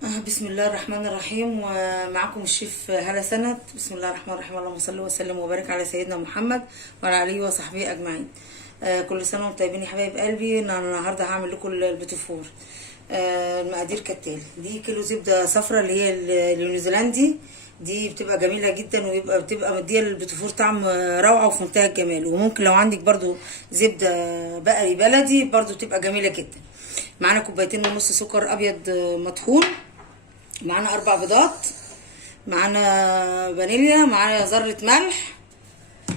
بسم الله الرحمن الرحيم، ومعكم الشيف هالة سند. بسم الله الرحمن الرحيم، اللهم صل وسلم وبارك على سيدنا محمد وعلى اله وصحبه اجمعين. كل سنه وانتم طيبين يا حبايب قلبي. أنا النهارده هعمل لكم البيتيفور. المقادير كالتالي: دي كيلو زبده صفرا اللي هي النيوزيلندي، دي بتبقى جميله جدا وبتبقى مديه للبيتيفور طعم روعه وفي منتهى الجمال. وممكن لو عندك برضو زبده بقري بلدي برضو تبقى جميله جدا. معانا كوبايتين ونص سكر ابيض مطحون، معانا 4 بيضات، معانا فانيليا، معانا ذرة ملح،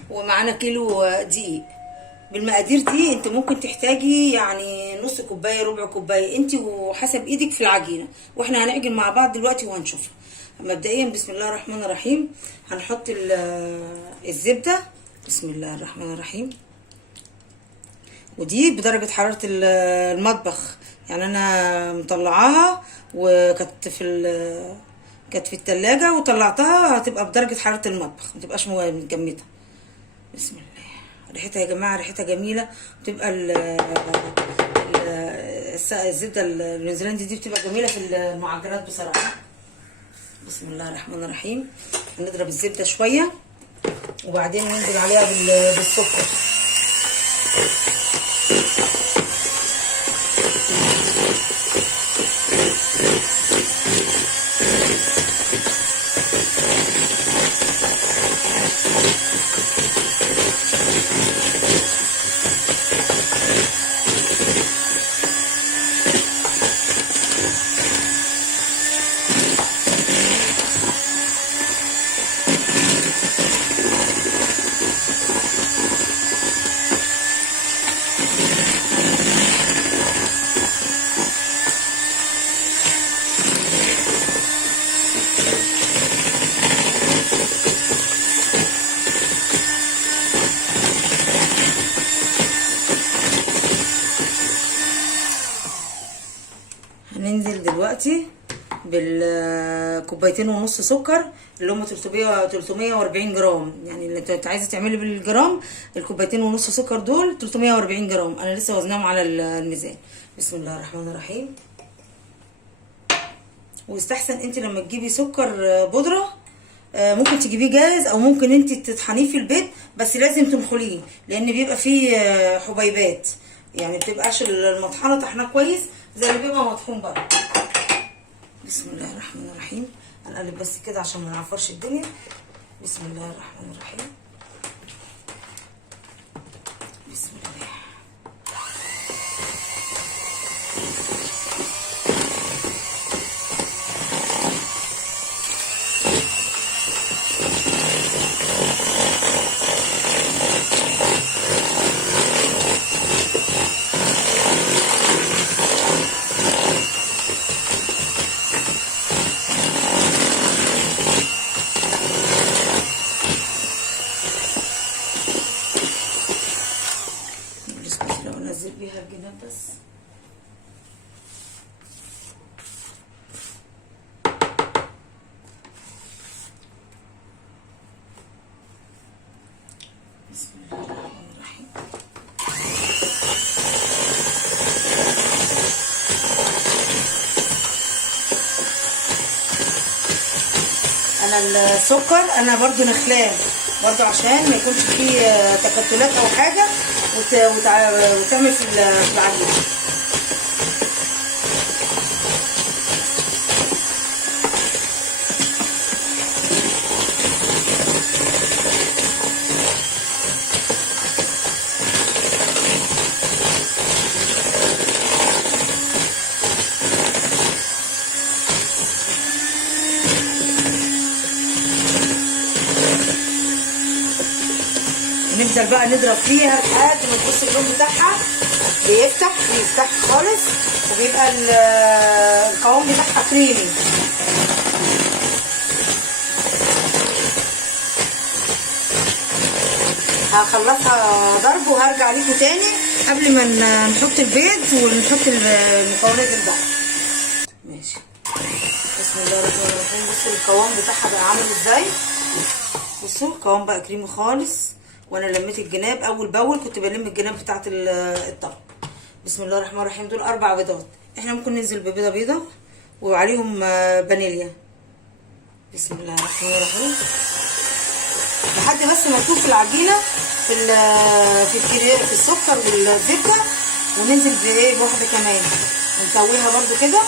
ومعانا كيلو دقيق. بالمقادير دي انت ممكن تحتاجي يعني نص كوباية ربع كوباية، انت وحسب ايدك في العجينة. واحنا هنعجن مع بعض دلوقتي وهنشوفها. مبدئيا بسم الله الرحمن الرحيم هنحط الزبدة. بسم الله الرحمن الرحيم. ودي بدرجة حرارة المطبخ، يعني انا مطلعاها وكانت كانت في التلاجة وطلعتها، هتبقى بدرجة حرارة المطبخ، متبقاش متجمدة. بسم الله. ريحتها يا جماعة ريحتها جميلة. بتبقى الزبدة النيوزيلندي دي بتبقى جميلة في المعجنات بصراحة. بسم الله الرحمن الرحيم. هنضرب الزبدة شوية وبعدين ننزل عليها بالسكر. هننزل دلوقتي بالكوبايتين ونص سكر اللي هم 340 جرام. يعني اللي انت عايزه تعملي بالجرام، الكوبايتين ونص سكر دول 340 جرام. انا لسه وزنهم على الميزان. بسم الله الرحمن الرحيم. ويستحسن انت لما تجيبي سكر بودره، ممكن تجيبيه جاهز او ممكن انت تطحنيه في البيت، بس لازم تنخليه لان بيبقى فيه حبيبات، يعني مبتبقاش المطحنه طحناه كويس زي اللي بيبقى مطحون بره. بسم الله الرحمن الرحيم. هنقلب بس كده عشان ما نعفرش الدنيا. بسم الله الرحمن الرحيم. بسم الله. لو انزل بيها الجناب بس. بسم الله الرحمن الرحيم. انا السكر انا برضو نخلاه برضو عشان ما يكونش فيه تكتلات او حاجه وتعمل في العجينه. نفضل بقى نضرب فيها لحد ما تبص اللون بتاعها بيفتح خالص، وبيبقى القوام بتاعها كريمي. هخلصها ضرب وهرجع لكم تاني قبل ما نحط البيض ونحط المكونات الباقيه. ماشي. بسم الله الرحمن الرحيم. بصوا القوام بتاعها بقى عامل ازاي. بصوا القوام بقى كريمي خالص، وانا لميت الجناب اول باول، كنت بلم الجناب بتاعت الطبق. بسم الله الرحمن الرحيم. دول 4 بيضات، احنا ممكن ننزل ببيضه وعليهم فانيليا. بسم الله الرحمن الرحيم. لحد بس ما تشوف العجينه في في السكر والزبده، وننزل بايه بواحده كمان ونسويها برده كده.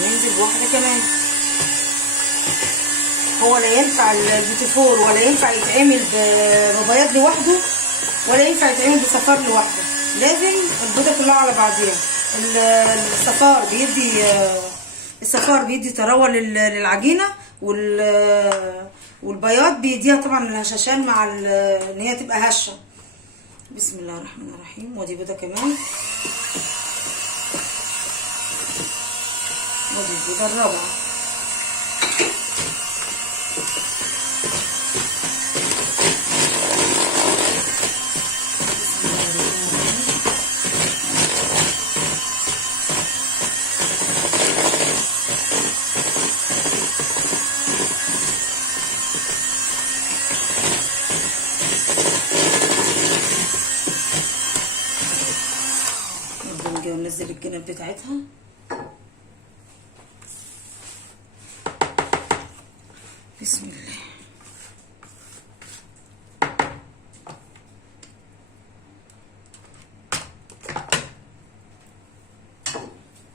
وننزل بواحده كمان. هو لا ينفع البيتيفور ولا ينفع يتعمل ببياض لوحده ولا ينفع يتعمل بصفار لوحده، لازم البيضه كلها على بعضيها. الصفار بيدي طراوه للعجينه، والبياض بيديها طبعا الهشاشان مع ان هي تبقى هشه. بسم الله الرحمن الرحيم. ودي بيضه كمان، ودي البيضه الرابعه. وننزل الجنب بتاعتها. بسم الله.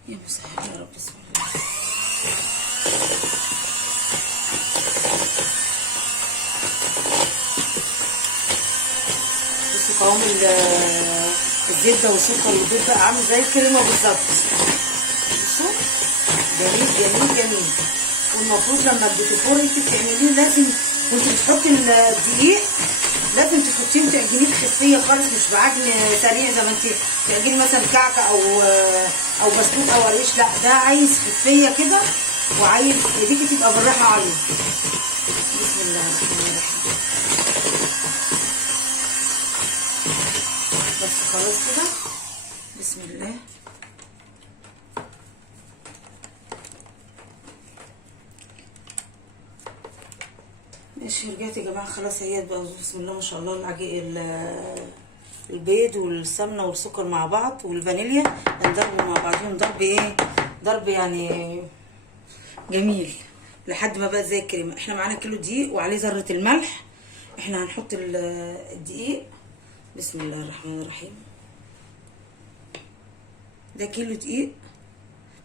يا مسهل يا رب. بسم الله. بصوا قوام الزبده والسكر والبيض بقى عامل زي الكريمه بالظبط. بصوا جميل جميل جميل. والمفروض لما البيتيفور انت بتعمليه لازم وانت بتحطي الدقيق لازم تحطيه وتعجنيه بخفيه خالص، مش بعجن سريع زي ما انت تعجني مثلا كعكه او بسكوت او قريش. لا، ده عايز خفيه كده، وعايز ايديكي تبقى بالراحه عليه. بسم الله الرحمن الرحيم. بس خلاص كده. بسم الله. ماشي، رجعت يا جماعه خلاص اهيت بقى. بسم الله ما شاء الله. البيض والسمنه والسكر مع بعض والفانيليا نضربوا مع بعضهم ضرب ايه، ضرب يعني جميل لحد ما بقى زي الكريمه. احنا معانا كيلو دقيق وعليه ذره الملح. احنا هنحط الدقيق. بسم الله الرحمن الرحيم. ده كيلو دقيق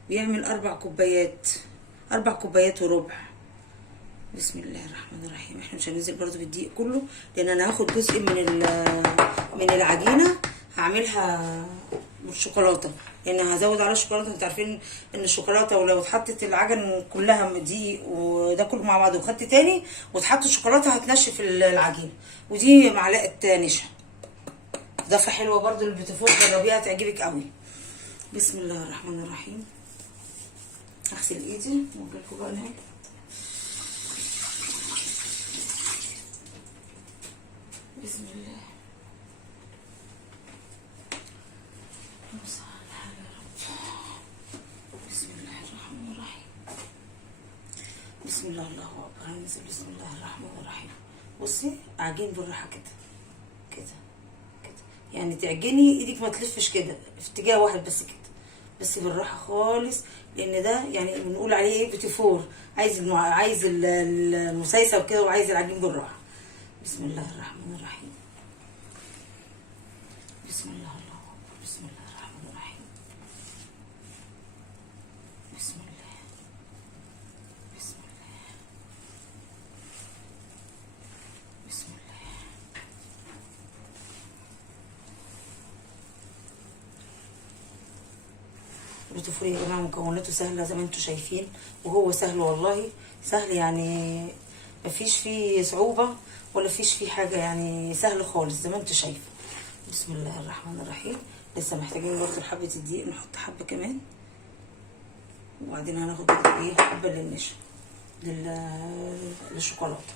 بيعمل 4 كوبايات، 4 كوبايات وربع. بسم الله الرحمن الرحيم. احنا مش هننزل برضو بالدقيق كله، لان انا هاخد جزء من العجينه هعملها بالشوكولاته، لان هزود على الشوكولاته. انتوا عارفين ان الشوكولاته ولو اتحطت العجن كلها دقيق وده كله مع بعض وخدت تاني واتحط الشوكولاته هتنشف العجينه. ودي معلقه نشا اضافه حلوه برضو للبيتيفور، جربيها تعجبك قوي. بسم الله الرحمن الرحيم. هغسل ايدي واجيلكوا بقى نهايه. بسم الله. بسم الله الرحمن الرحيم. بسم الله الله اكبر. هننزل بسم الله الرحمن الرحيم. بصي عجين بالراحه كده كده كده، يعني تعجني ايدك ما تلفش كده في اتجاه واحد بس كده، بس بالراحه خالص، لان ده يعني بنقول عليه ايه بيتيفور، عايز المسيسه وكده، وعايز العجين بالراحه. بسم الله الرحمن الرحيم. بسم الله الله اكبر. بسم الله الرحمن الرحيم. بسم الله. بسم الله. بسم الله. البيتيفور يا جماعه مكوناته سهله زي ما انتم شايفين، وهو سهل والله، سهل يعني مفيش فيه صعوبه ولا فيش فيه حاجه، يعني سهل خالص زي ما انتم شايفين. بسم الله الرحمن الرحيم. لسه محتاجين برضه حبه الدقيق، نحط حبه كمان، وبعدين هناخد برضه ايه حبه للنشا للشوكولاته.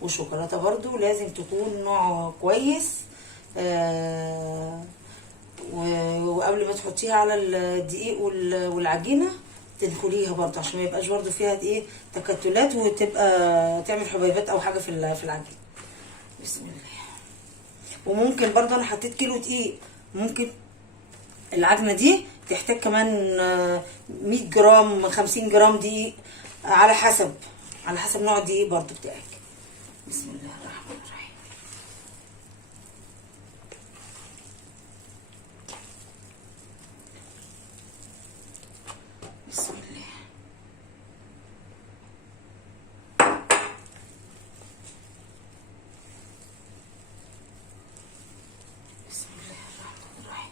والشوكولاته برضه لازم تكون نوع كويس. وقبل ما تحطيها على الدقيق والعجينه تنخليها برضه، عشان ما يبقاش برضه فيها ايه تكتلات وتبقى تعمل حبيبات او حاجه في العجين. بسم الله. وممكن برضه انا حطيت كيلو دقيق، ممكن العجنه دي تحتاج كمان 100 جرام 50 جرام دقيق، على حسب نوع الدقيق برضو بتاعك. بسم الله الرحمن الرحيم. بسم الله. بسم الله الرحمن الرحيم.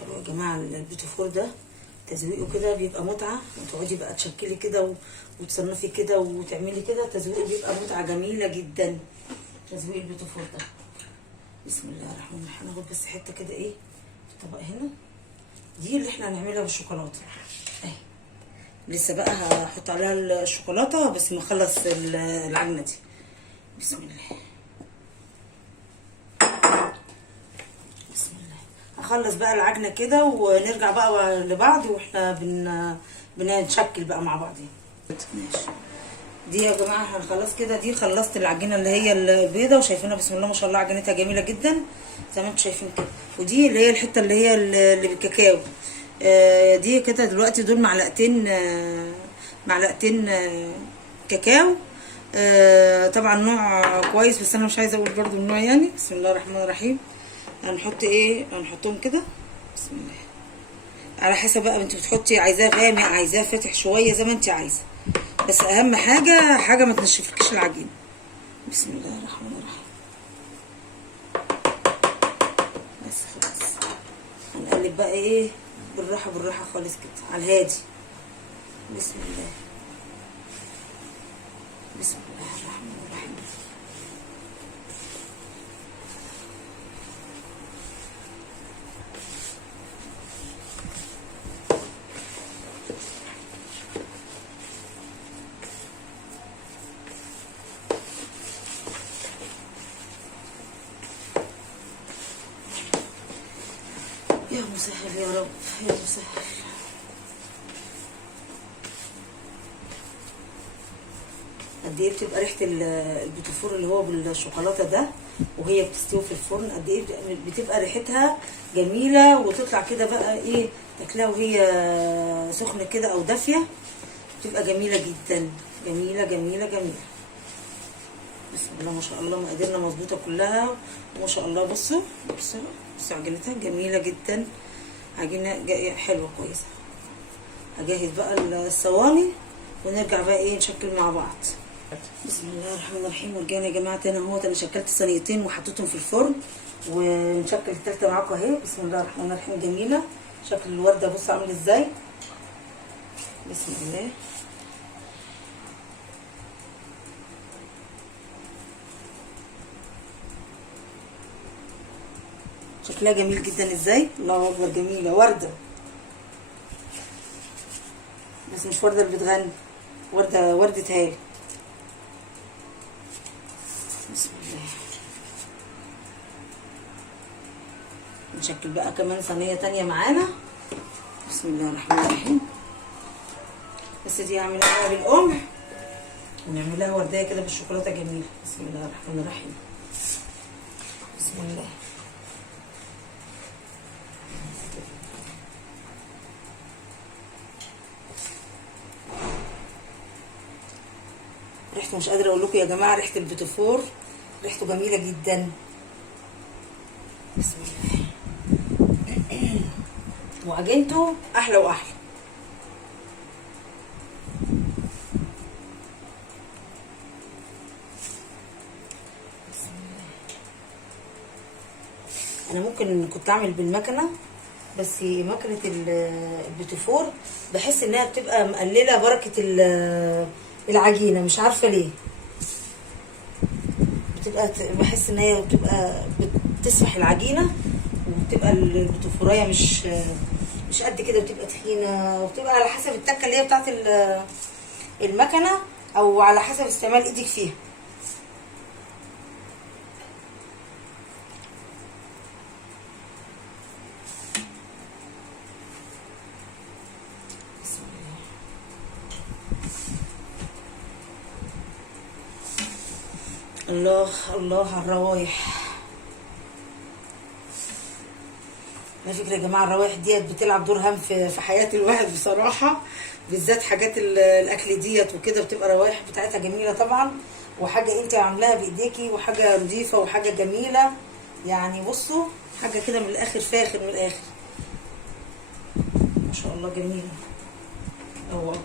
حلو يا جماعه البيتي فور ده، تزويقه كده بيبقى متعه، وتقعدي بقى تشكلي كده وتصنفي كده وتعملي كده، تزويقه بيبقى متعه جميله جدا، تزويق البيتي فور ده. بسم الله الرحمن الرحيم. هناخد بس حته كده ايه في الطبق هنا، دي اللي احنا هنعملها بالشوكولاته اهي. لسه بقى هحط عليها الشوكولاته بس نخلص العجنه دي. بسم الله. بسم الله. هخلص بقى العجنه كده ونرجع بقى لبعض واحنا بنشكل بقى مع بعض. ماشي. دي يا جماعه خلاص كده، دي خلصت العجينه اللي هي البيضه، وشايفينها بسم الله ما شاء الله عجينتها جميله جدا زي ما انتم شايفين كده. ودي اللي هي الحته اللي هي اللي بالكاكاو، دي كده دلوقتي دول معلقتين كاكاو، طبعا نوع كويس بس انا مش عايزه اقول برضو النوع يعني. بسم الله الرحمن الرحيم. هنحطهم كده بسم الله، على حسب بقى انت بتحطي، عايزاه غامق عايزاه فاتح شويه زي ما انت عايزه، بس اهم حاجه ما تنشفلكيش العجينه. بسم الله الرحمن الرحيم. بس خلاص هنقلب بقى ايه بالراحه خالص كده على الهادي. بسم الله. بسم الله الرحمن الرحيم. يا مسهل يا رب يا مسهل. قد ايه بتبقى ريحه البيتي فور اللي هو بالشوكولاته ده وهي بتستوي في الفرن، قد ايه بتبقى ريحتها جميله، وتطلع كده بقى ايه تاكلها وهي سخنه كده او دافيه، بتبقى جميله جدا، جميله جميله جميله. بسم الله ما شاء الله، مقاديرنا مظبوطه كلها وما شاء الله. بصوا عجينتها جميله جدا، عجينه حلوه كويسه. هجهز بقى الصواني ونرجع بقى ايه نشكل مع بعض. بسم الله الرحمن الرحيم. ورجعنا يا جماعه تاني اهوت، انا شكلت صينيتين وحطيتهم في الفرن، ونشكل التالتة معاكم اهي. بسم الله الرحمن الرحيم. جميله شكل الورده، بصوا عامل ازاي. بسم الله. شكلها جميل جدا ازاي، الله اكبر، جميله ورده، بس مش ورده اللي بتغني، ورده هاله. بسم الله. نشكل بقى كمان صينيه تانية معانا. بسم الله الرحمن الرحيم. بس دي هعملها بالقمع ونعملها ورديه كده بالشوكولاته جميله. بسم الله الرحمن الرحيم. بسم الله. ريحته مش قادره اقول لكم يا جماعه، ريحه البيتي فور ريحته جميله جدا. بسم الله. وعجينته احلى واحلى. بسم الله. انا ممكن كنت اعمل بالمكنه، بس مكنه البيتي فور بحس انها بتبقى مقلله بركه العجينه، مش عارفه ليه، بحس ان هي بتبقى بتسفح العجينه، وبتبقى البيتي مش قد كده، بتبقى تخينه، وبتبقى على حسب التكه اللي هي بتاعت المكنه، او على حسب استعمال ايدك فيها. بسم الله. الله الله على الروايح. على فكرة يا جماعة الروايح ديت بتلعب دور هام في حياة الواحد بصراحة، بالذات حاجات الأكل ديت وكده، بتبقى روايح بتاعتها جميلة طبعا، وحاجة انت عاملاها بإيديكي، وحاجة نضيفة وحاجة جميلة. يعني بصوا حاجة كده من الآخر، فاخر من الآخر، ما شاء الله جميلة. الله أكبر.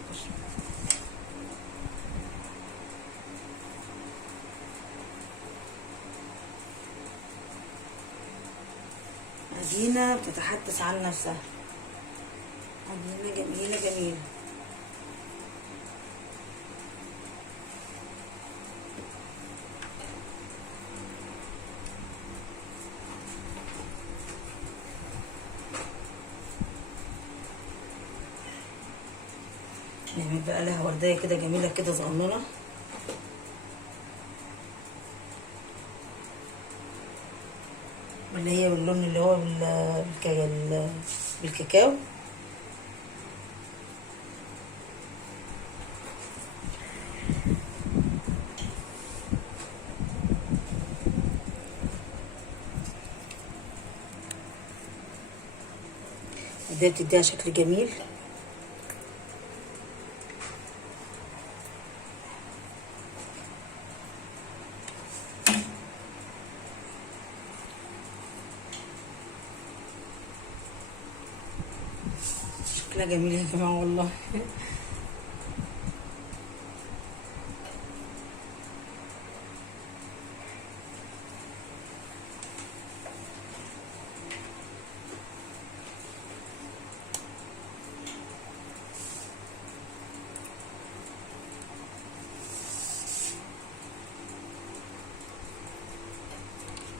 عجينة بتتحدث عن نفسها، عجينة جميلة جميلة. نعمل بقى لها وردية كده جميلة كده صغننة، اللي هي باللون اللي هو بالكاكاو. دي بتديها شكل جميل. شكلها جميل يا جماعة والله.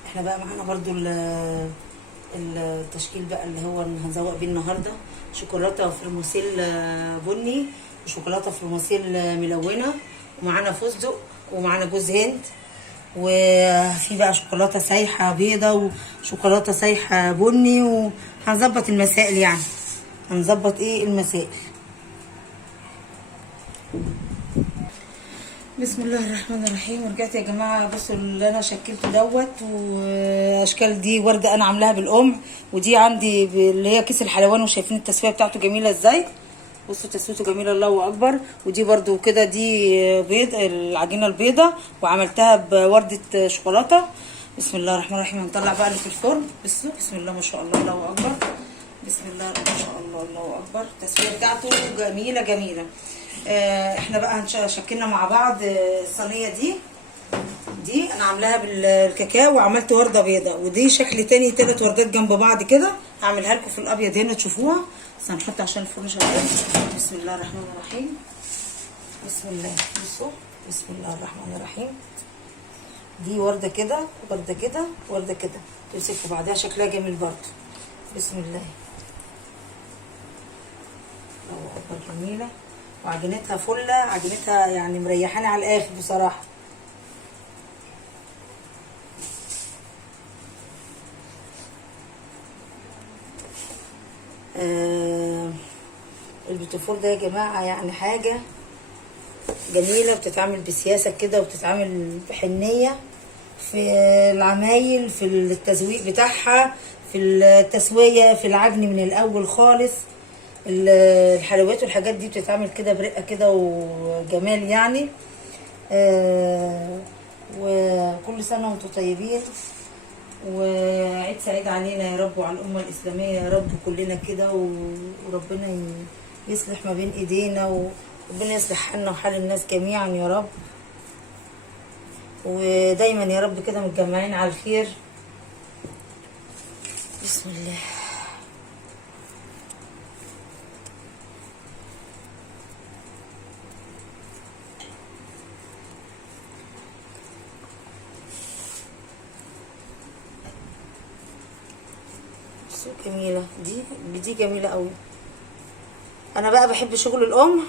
احنا بقى معانا برضو التشكيل بقى اللي هو اللي هنزوق بيه النهارده، شوكولاته فرموسيل بني، وشوكولاته فرموسيل ملونه، ومعانا فستق، ومعانا جوز هند، وفي بقى شوكولاته سايحه بيضه، وشوكولاته سايحه بني، وهنظبط المسائل يعني، هنظبط ايه المسائل. بسم الله الرحمن الرحيم. ورجعت يا جماعه، بصوا اللي انا شكلته دوت، واشكال دي ورده انا عاملاها بالقمع، ودي عندي اللي هي كيس الحلوان، وشايفين التسويه بتاعته جميله ازاي. بصوا تسويته جميله الله اكبر. ودي برده كده دي بيض، العجينه البيضه، وعملتها بورده شوكولاته. بسم الله الرحمن الرحيم. هنطلع بقى اللي في الفرن. بصوا بسم الله ما شاء الله الله اكبر، بسم الله ما شاء الله الله اكبر. التسويه بتاعته جميله جميله. احنا بقى شكلنا مع بعض الصينيه دي انا عاملاها بالكاكاو، وعملت ورده بيضه، ودي شكل تاني 3 وردات جنب بعض كده، هعملها لكم في الابيض هنا تشوفوها، بس هنحط عشان الفرن شغال. بسم الله الرحمن الرحيم. بسم الله. بصوا بسم الله الرحمن الرحيم. دي ورده كده، ورده كده، ورده كده، تمسكوا بعدها شكلها جميل برضه. بسم الله. الله اكبر جميله، وعجينتها فله، عجينتها يعني مريحاني على الاخر بصراحه. البيتفور ده يا جماعه يعني حاجه جميله، بتتعمل بسياسه كده، وبتتعمل بحنيه في العمايل، في التزويق بتاعها، في التسويه، في العجن من الاول خالص. الحلويات والحاجات دي بتتعمل كده برقه كده وجمال يعني. وكل سنه وانتم طيبين، وعيد سعيد علينا يا رب، وعلى الامه الاسلاميه يا رب كلنا كده، وربنا يصلح ما بين ايدينا، وربنا يصلح حالنا وحال الناس جميعا يا رب، ودايما يا رب كده متجمعين على الخير. بسم الله. جميله دي جميله قوي. انا بقى بحب شغل الام،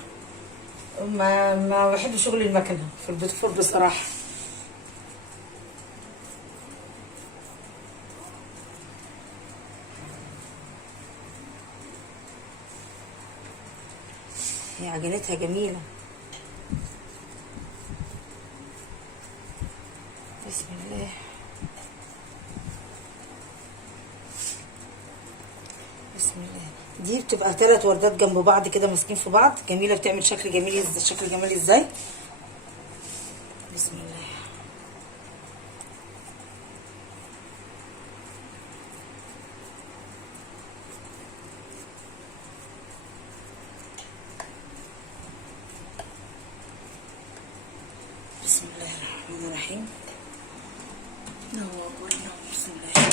ما بحب شغل المكنه في البيتفور بصراحه. هي عجينتها جميله. الله. بسم الله. دي بتبقى 3 وردات جنب بعض كده ماسكين في بعض، جميله، بتعمل شكل جميل. شكل جمالي ازاي. بسم الله. بسم الله الرحمن الرحيم. بسم الله.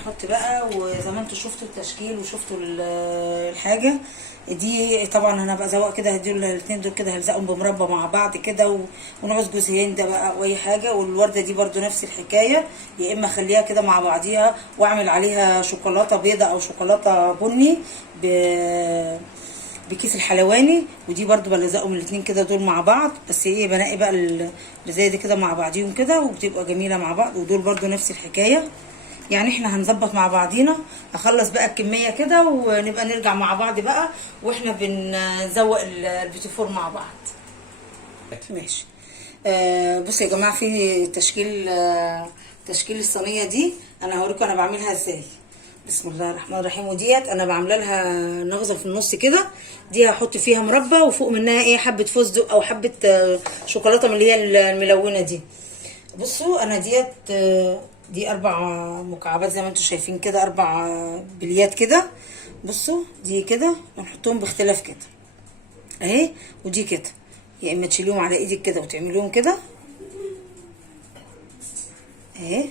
نحط بقى، وزي ما انتوا شفتوا التشكيل وشفتوا الحاجه دي. طبعا انا بقى زوق كده، هديله الاثنين دول كده هلزقهم بمربى مع بعض كده، ونعوز جوز هند بقى او اي حاجه. والورده دي برده نفس الحكايه، يا اما اخليها كده مع بعضيها واعمل عليها شوكولاته بيضه او شوكولاته بني بكيس الحلواني. ودي برضو بلزقهم الاثنين كده دول مع بعض، بس ايه بنقي بقى اللي زي دي كده مع بعضيهم كده، وبتبقى جميله مع بعض. ودول برضو نفس الحكايه. يعني احنا هنظبط مع بعضينا. اخلص بقى الكميه كده ونبقى نرجع مع بعض بقى واحنا بنزوق البيتيفور مع بعض. ماشي. بصوا يا جماعه، في تشكيل الصينيه دي انا هوريكم انا بعملها ازاي. بسم الله الرحمن الرحيم. وديت انا بعمل لها نغزه في النص كده. دي هحط فيها مربى، وفوق منها ايه حبه فستق او حبه شوكولاته من اللي هي الملونه دي. بصوا انا دي 4 مكعبات زي ما انتم شايفين كده، 4 بليات كده. بصوا دي كده ونحطهم باختلاف كده اهي. ودي كده، يا اما تشيليهم على ايدك كده وتعمليهم كده اهي،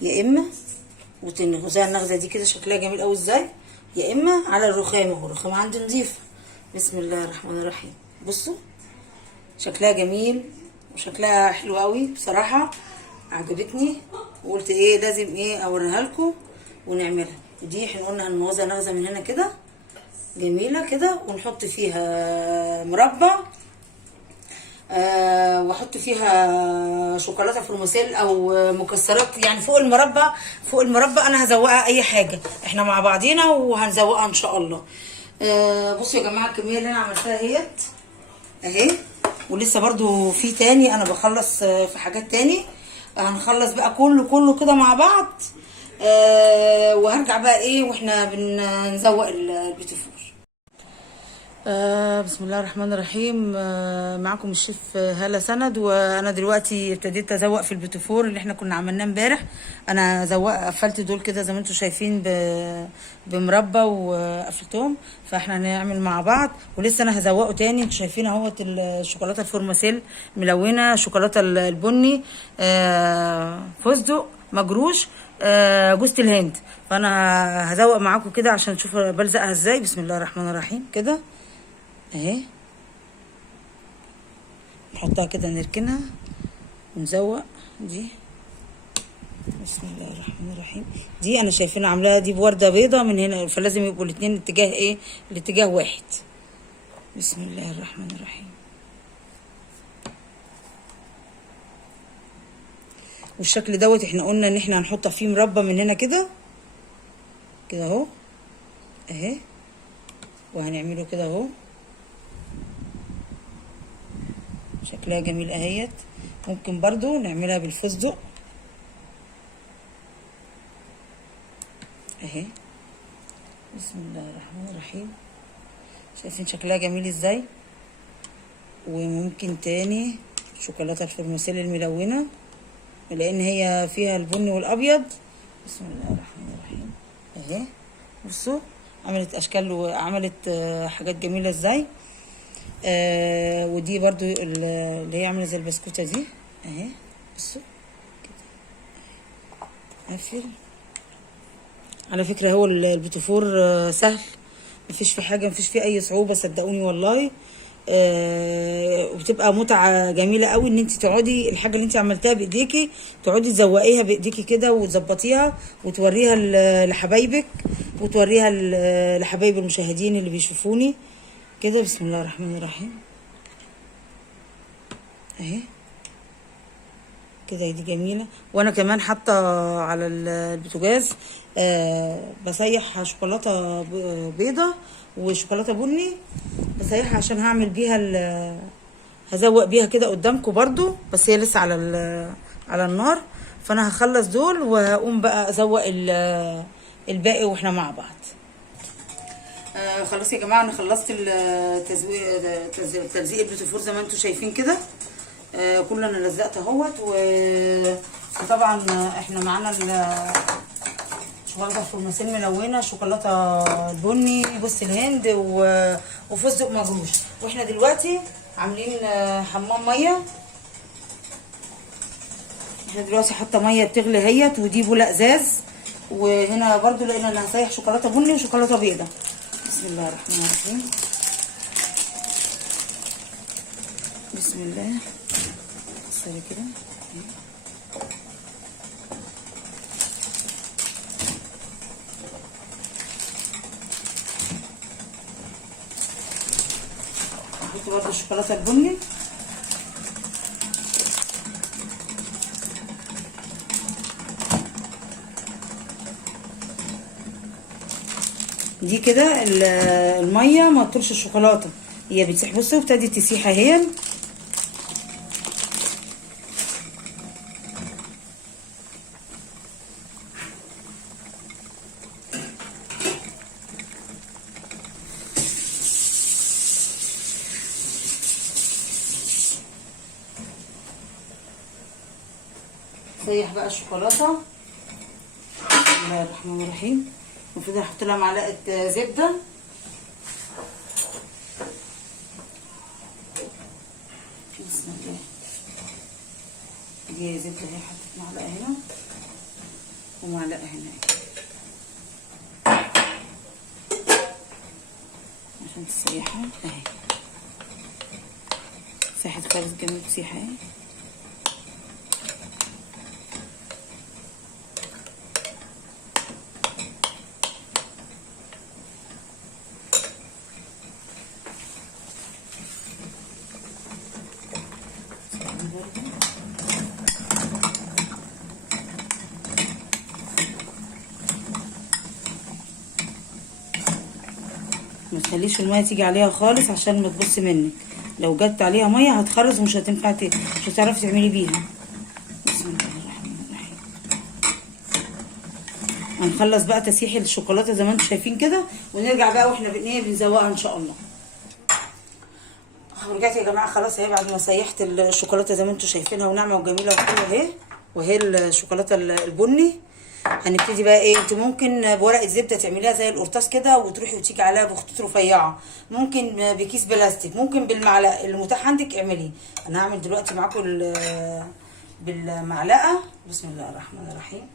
يا اما وتنغزيها النغزه دي كده شكلها جميل قوي ازاي، يا اما على الرخامه. اهو الرخامه عندي نظيفه. بسم الله الرحمن الرحيم. بصوا شكلها جميل وشكلها حلو قوي بصراحه، عجبتني وقلت ايه لازم ايه اوريها لكم ونعملها. ودي احنا قلنا هنغزها نغزه من هنا كده جميله كده، ونحط فيها مربى واحط فيها شوكولاته فرماسيل او مكسرات. يعني فوق المربى انا هزوقها اي حاجه، احنا مع بعضينا وهنزوقها ان شاء الله. بصوا يا جماعه الكميه اللي انا عملتها اهي. ولسه برضو في تاني انا بخلص في حاجات تاني. هنخلص بقى كله كده مع بعض. وهرجع بقى ايه واحنا بنزوق البيتيفور. بسم الله الرحمن الرحيم. معكم الشيف هالة سند. وانا دلوقتي ابتديت ازوق في البيتيفور اللي احنا كنا عملناه امبارح. انا قفلت دول كده زي ما انتم شايفين بمربى وقفلتهم، فاحنا هنعمل مع بعض. ولسه انا هزوقه تاني. انتم شايفين اهوت الشوكولاته الفورماسيل ملونه، شوكولاته البني، فستق مجروش، جوز الهند. فانا هزوق معاكم كده عشان تشوفوا بلزقها ازاي. بسم الله الرحمن الرحيم كده اهي. نحطها كده نركنها ونزوق دي. بسم الله الرحمن الرحيم. دي انا شايفين عاملاها دي بورده بيضه من هنا، فلازم يبقوا الاثنين اتجاه ايه، الاتجاه واحد. بسم الله الرحمن الرحيم. والشكل دوت احنا قلنا ان احنا هنحط فيه مربى من هنا كده اهو اهي، وهنعمله كده اهو. شكلها جميل اهيت. ممكن برضو نعملها بالفستق اهي. بسم الله الرحمن الرحيم. شايفين شكلها جميل ازاي. وممكن تاني شوكولاته الفرماسيل الملونه لان هي فيها البني والابيض. بسم الله الرحمن الرحيم اهي. بصوا عملت اشكال وعملت حاجات جميله ازاي. ودي برضو اللي هي عامله زي البسكوته دي اهي. بصوا كده اقفل. على فكره هو البيتيفور سهل، مفيش فيه حاجه، مفيش فيه اي صعوبه صدقوني والله. وبتبقى متعه جميله قوي ان انت تقعدي الحاجه اللي انت عملتها بايديكي تقعدي تزوقيها بايديكي كده وتظبطيها وتوريها لحبايبك وتوريها لحبايب المشاهدين اللي بيشوفوني كده. بسم الله الرحمن الرحيم اهي كده. دي جميله. وانا كمان حاطه على البوتاجاز بسيح شوكولاته بيضه وشوكولاته بني، بسيحها عشان هعمل بيها هزوق بيها كده قدامكم برضو، بس هي لسه على النار. فانا هخلص دول وهقوم بقى ازوق الباقي واحنا مع بعض. خلاص يا جماعه، انا خلصت تلزيق البيتفور زي ما انتم شايفين كده. كله انا لزقت اهوت. وطبعا احنا معانا شوكولاته فورماسيل ملونه، شوكولاته بني، بص الهند، وفستق مجروش. واحنا دلوقتي عاملين حمام ميه. احنا دلوقتي حاطه ميه بتغلي اهيت، ودي بوله ازاز. وهنا برضو لقينا انا هسيح شوكولاته بني وشوكولاته بيضه. بسم الله الرحمن الرحيم. بسم الله. كسري كده. احط برضو الشوكولاته البني. دي كده الميه ما تطولش الشوكولاته، هي بتسيح. بصوا ابتدت تسيح اهي. سيح بقى الشوكولاته. بسم الله الرحمن الرحيم. المفروض هحط لها معلقه زبده. بسم الله. دي زبده اهي، حطيت معلقه هنا ومعلقه هنا عشان تسيحها اهي. ساحت خالص جميل، تسيح اهي. ما تخليش الميه تيجي عليها خالص عشان ما تبص منك. لو جت عليها ميه هتخرز ومش هتنفع مش هتعرفي تعملي بيها. بسم الله الرحمن الرحيم. هنخلص بقى تسيح الشوكولاته زي ما انتم شايفين كده، ونرجع بقى واحنا بنزوقها ان شاء الله. رجعت يا جماعه خلاص اهي، بعد ما سيحت الشوكولاته زي ما انتم شايفينها وناعمه وجميله وحلوه اهي. وهي الشوكولاته البني. هنبتدي بقى ايه، انت ممكن بورقه زبده تعمليها زي القرطاس كده وتروحي وتيجي عليها بخطوط رفيعه، ممكن بكيس بلاستيك، ممكن بالمعلقه اللي متاح عندك اعمليه. انا هعمل دلوقتي معاكم بالمعلقه. بسم الله الرحمن الرحيم.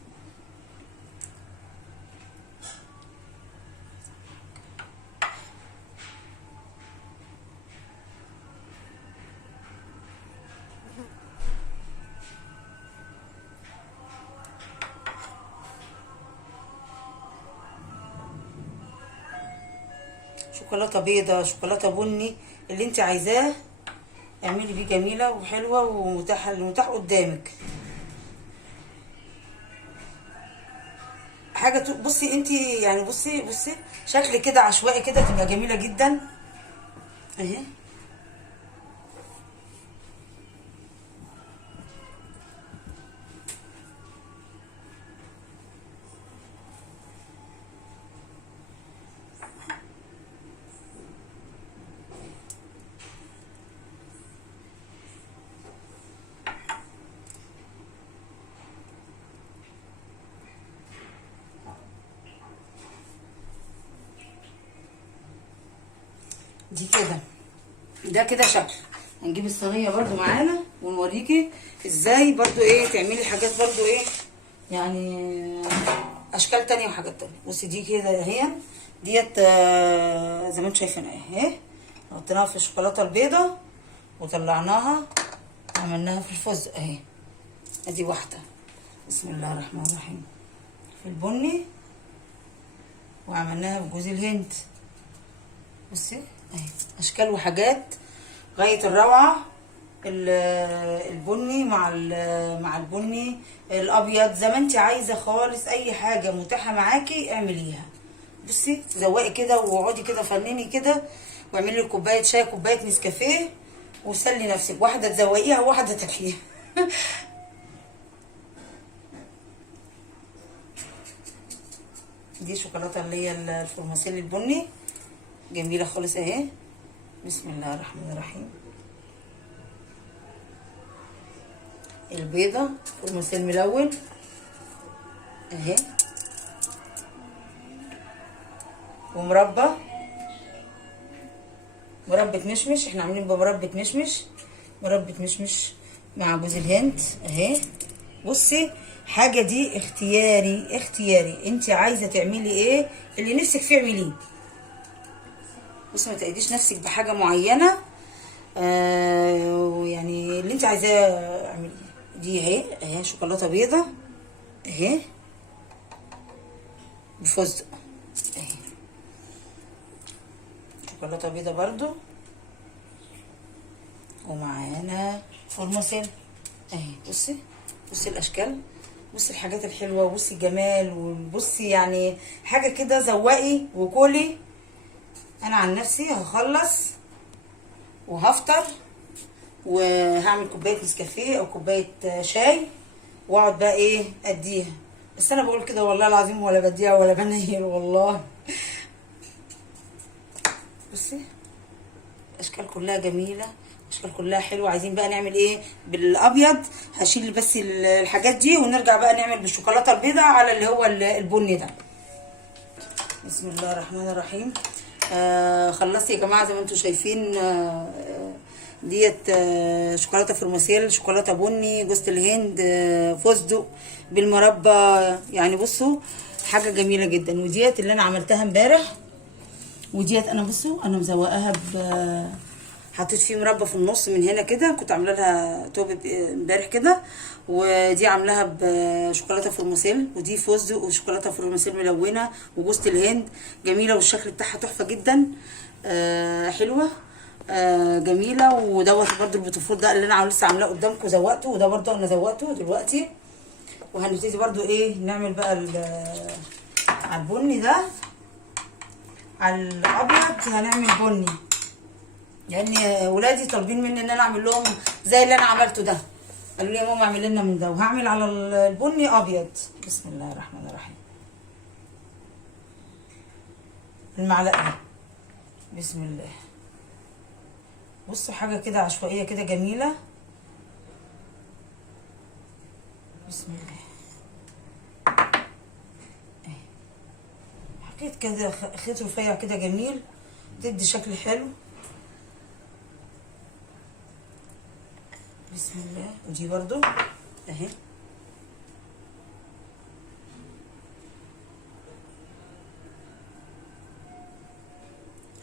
شوكولاته بيضه، شوكولاته بني، اللي انت عايزاه اعملي بيه، جميله وحلوه ومتاح قدامك. حاجه بصي انت يعني، بصي شكل كده عشوائي كده تبقى جميله جدا اهي. دي كده، ده كده شكل. هنجيب الصينيه برضو معانا ونوريكي ازاي برضو ايه تعملي حاجات برضو ايه، يعني اشكال تانية وحاجات تانية. بصي دي كده اهي، ديت زي ما انتم شايفين اهي. حطيناها في الشوكولاته البيضه وطلعناها عملناها في الفستق اهي. ادي واحده. بسم الله الرحمن الرحيم. في البني وعملناها بجوز الهند. بصي اهي اشكال وحاجات غايه الروعه. البني مع البني الابيض زي ما انت عايزه خالص. اي حاجه متاحه معاكي اعمليها. بصي تزوقي كده واقعدي كده فنني كده، واعملي لك كوبايه شاي، كوبايه نسكافيه، وسلي نفسك. واحده تزوقيها وواحده تاكليها. دي شوكولاته اللي هي الفورماسيل البني، جميله خالص اهي. بسم الله الرحمن الرحيم. البيضه فورماسيل ملون اهي، ومربى، مربى مشمش، احنا عاملين بمربى مشمش، مربى مشمش مع جوز الهند اهي. بصي حاجه دي اختياري اختياري، انت عايزه تعملي ايه اللي نفسك فيه اعمليه. بصي ما تقيديش نفسك بحاجه معينه، يعني اللي انت عايزاه اعمليه. دي اهي شوكولاته بيضه اهي بفستق اهي، شوكولاته بيضه برضو، ومعانا فورماسيل اهي. بصي بصي الاشكال، بصي الحاجات الحلوه، وبصي الجمال، وبصي يعني حاجه كده زوقي وكلي. انا عن نفسي هخلص وهفطر وهعمل كوبايه نسكافيه او كوبايه شاي، واقعد بقى ايه اديها. بس انا بقول كده والله العظيم ولا بديها ولا بنيل والله. بصي الاشكال كلها جميله، الاشكال كلها حلوه. عايزين بقى نعمل ايه بالابيض؟ هشيل بس الحاجات دي ونرجع بقى نعمل بالشوكولاته البيضاء على اللي هو البني ده. بسم الله الرحمن الرحيم. خلصت يا جماعه زي ما انتم شايفين. ديت شوكولاته فورماسيل، شوكولاته بني، جوز الهند، فستق بالمربى. يعني بصوا حاجه جميله جدا. وديت اللي انا عملتها امبارح، وديت انا بصوا انا مزوقاها حطيت فيه مربى في النص من هنا كده، كنت عامله لها توب امبارح كده. ودي عاملاها بشوكولاته فورماسيل، ودي فستق وشوكولاته فورماسيل ملونه وجوز الهند، جميله والشكل بتاعها تحفه جدا. حلوه جميله. ودوت برده البوتفور ده اللي انا لسه عاملاه قدامكم زوقته، وده برده انا زوقته دلوقتي. وهنبتدي برده ايه نعمل بقى على البني ده، على الابيض هنعمل بني، لان يعني ولادي طالبين مني ان انا اعمل لهم زي اللي انا عملته ده. قالوا لي يا ماما اعمل لنا من ده، وهعمل على البني ابيض. بسم الله الرحمن الرحيم. المعلقه دي بسم الله. بصوا حاجه كده عشوائيه كده جميله. بسم الله. حطيت كده خيط رفيع كده جميل، تدي شكل حلو. بسم الله. ودي برضو اهي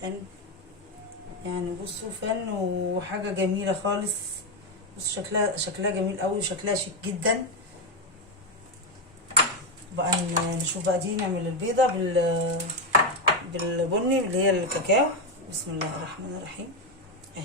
فن، يعني بصوا فن وحاجه جميله خالص. بصوا شكلها جميل قوي وشكلها شيك جدا. بقى نشوف بقى دي نعمل البيضه بالبني اللي هي الكاكاو. بسم الله الرحمن الرحيم اهي.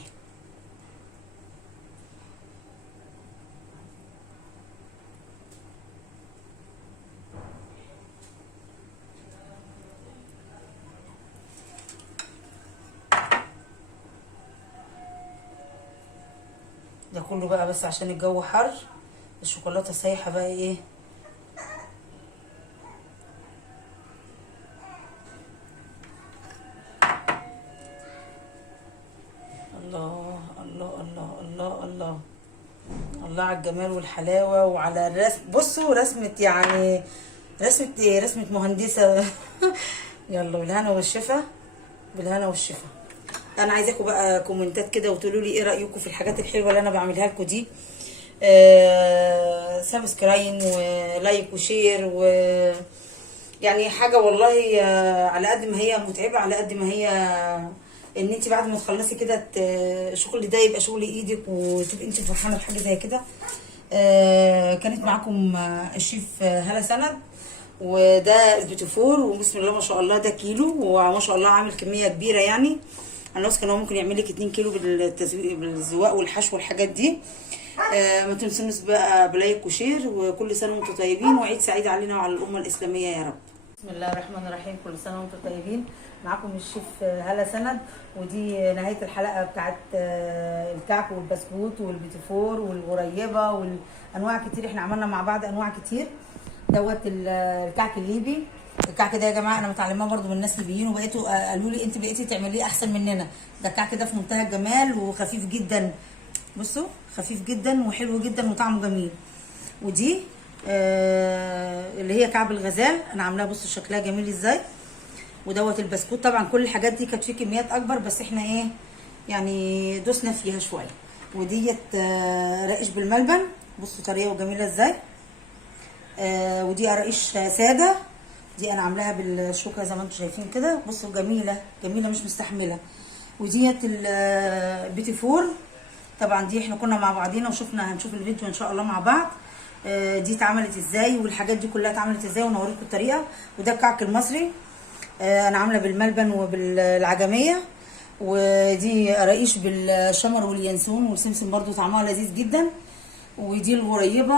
ده كله بقى بس عشان الجو حر، الشوكولاته سايحه بقى ايه. الله الله الله الله الله الله على الجمال والحلاوه وعلى الرسم. بصوا رسمه يعني رسمه مهندسه. يلا بالهنا والشفا، بالهنا والشفا. انا عايزاكم بقى كومنتات كده وتقولوا لي ايه رايكم في الحاجات الحلوه اللي انا بعملها لكم دي. سبسكرايب ولايك وشير يعني حاجه والله على قد ما هي متعبه، على قد ما هي ان انت بعد ما تخلصي كده الشغل ده يبقى شغل ايدك وتبقي انت فرحانه بحاجه زي كده. كانت معاكم الشيف هالة سند، وده البيتفور. وبسم الله ما شاء الله ده كيلو، وما شاء الله عامل كميه كبيره. يعني انا واثقه ان هو ممكن يعمل لك 2 كيلو بالتزويق بالزواق والحشو والحاجات دي. ما تنسونوش بقى بلايك وشير، وكل سنه وانتم طيبين، وعيد سعيد علينا وعلى الامه الاسلاميه يا رب. بسم الله الرحمن الرحيم. كل سنه وانتم طيبين. معاكم الشيف هالة سند، ودي نهايه الحلقه بتاعت الكعك والبسكوت والبيتفور والغريبه والانواع كتير. احنا عملنا مع بعض انواع كتير. دوت الكعك الليبي، الكعك ده يا جماعه انا متعلماه برده من الناس الليبيين، وبقيتوا قالوا لي انت بقيتي تعمليه احسن مننا. ده الكعك ده في منتهى الجمال وخفيف جدا. بصوا خفيف جدا وحلو جدا وطعمه جميل. ودي اللي هي كعب الغزال انا عاملاها، بصوا شكلها جميل ازاي. ودوت البسكوت. طبعا كل الحاجات دي كانت فيه كميات اكبر، بس احنا ايه يعني دوسنا فيها شويه. وديت رقش بالملبن، بصوا طريه وجميله ازاي. ودي قراقيش ساده، دي انا عاملاها بالشوكه زي ما انتم شايفين كده. بصوا جميله جميله مش مستحمله. وديت البيتي فور، طبعا دي احنا كنا مع بعضينا وشفنا، هنشوف الفيديو ان شاء الله مع بعض. دي اتعملت ازاي والحاجات دي كلها اتعملت ازاي ونوريكم الطريقه. وده الكعك المصري انا عامله بالملبن وبالعجميه. ودي قراقيش بالشمر واليانسون والسمسم برضو طعمها لذيذ جدا. ودي الغريبه،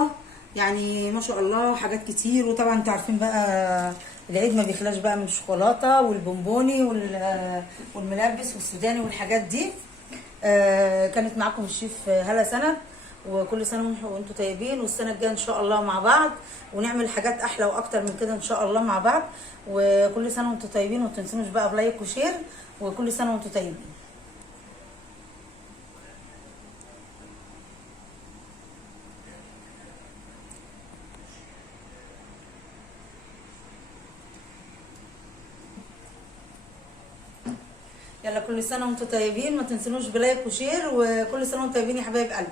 يعني ما شاء الله حاجات كتير. وطبعا انتوا عارفين بقى العيد ما بيخلاش بقى من الشوكولاته والبونبوني والملبس والسوداني والحاجات دي. كانت معاكم الشيف هالة سند، وكل سنه وانتم طيبين، والسنه الجايه ان شاء الله مع بعض ونعمل حاجات احلى واكتر من كده ان شاء الله مع بعض. وكل سنه وانتم طيبين، وما تنسونوش بقى بلايك وشير، وكل سنه وانتم طيبين. يلا كل سنه وانتم طيبين، ما تنسونوش بلايك وشير، وكل سنه وانتم طيبين يا حبايب قلبي.